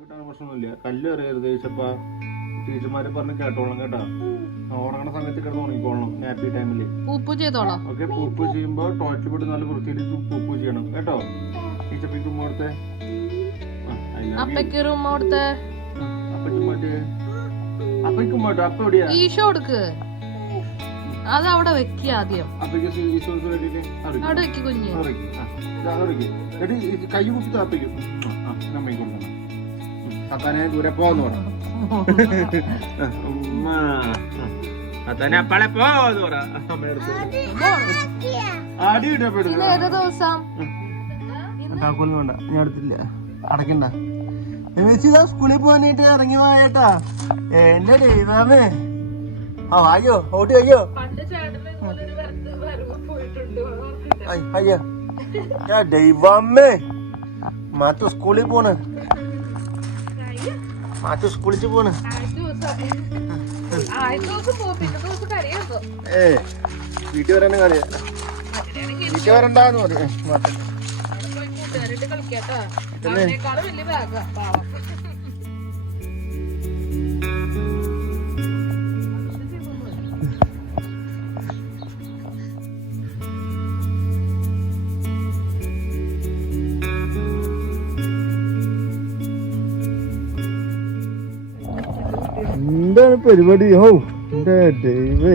കിട്ടാൻ പ്രശ്നമൊന്നുമില്ല. കല്ല് അറിയരുത് ഈശപ്പ. ടീച്ചർമാരെ പറഞ്ഞ് കേട്ടോളാം കേട്ടോ. ഉറങ്ങണ സമയത്ത് കിടന്ന് ഉറങ്ങിക്കോളണം നാപ്പി ടൈമില്. പൂപ്പ് ചെയ്തോളാം. ഓക്കെ, പൂപ്പ് ചെയ്യുമ്പോ ടോയ്ലറ്റ് പോയിട്ട് നല്ല വൃത്തിയിൽ പൂപ്പ് ചെയ്യണം കേട്ടോ. ടീച്ചർക്ക് ഉമ്മ കൊടുത്തേ. അപ്പയ്ക്ക് ഉമ്മ കൊടുത്തേ. അപ്പയ്ക്ക് ഉമ്മ കൊടുത്തു. അപ്പ എവിടെയാ? ഈശോ കൊടുക്ക്. അത് അവിടെ വെക്കുക ആദ്യം. അവിടെ വെക്ക് കുഞ്ഞ്. കൈ കുത്തി അപ്പയ്ക്കും നമ്മയും കൊടുക്കണം. അപ്പനെ ദൂരെ പോന്ന് പറഞ്ഞു. അപ്പളെ പോന്ന് പറ. അടി ഇടപെടുന്നു. ഏത് ദിവസം വേണ്ട, ഞാൻ എടുത്തില്ല. അടക്കണ്ട. സ്കൂളിൽ പോകാനായിട്ട് ഇറങ്ങി പോയേട്ടാ. എന്റെ ദൈവമേ. അയ്യോ ഓട്ടി. അയ്യോ അയ്യോ ദൈവമ്മേ. മാറ്റു സ്കൂളിൽ പോണ്. മാറ്റു സ്കൂളിൽ പോണ്. വീട്ടിൽ വരാനും കളിയാ. വീട്ടിൽ വരണ്ടാന്ന് പറയും. എന്താണ് പരിപാടി? ഓ എന്റെ ദൈവേ.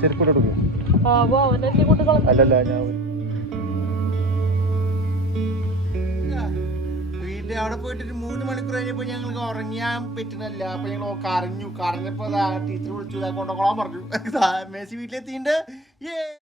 ചെരുപ്പോട്ട് കൊടുക്കും. അല്ലല്ല, ഞാൻ വീട്ടിൽ അവിടെ പോയിട്ട് 3 മണിക്കൂർ കഴിഞ്ഞപ്പോ ഞങ്ങൾക്ക് ഉറങ്ങിയാൻ പറ്റുന്നില്ല. അപ്പൊ ഞങ്ങൾ കരഞ്ഞു. കരഞ്ഞപ്പോ ടീച്ചർ വിളിച്ചു കൊണ്ടുപോകാൻ പറഞ്ഞു. മേസി വീട്ടിലെത്തിണ്ട്.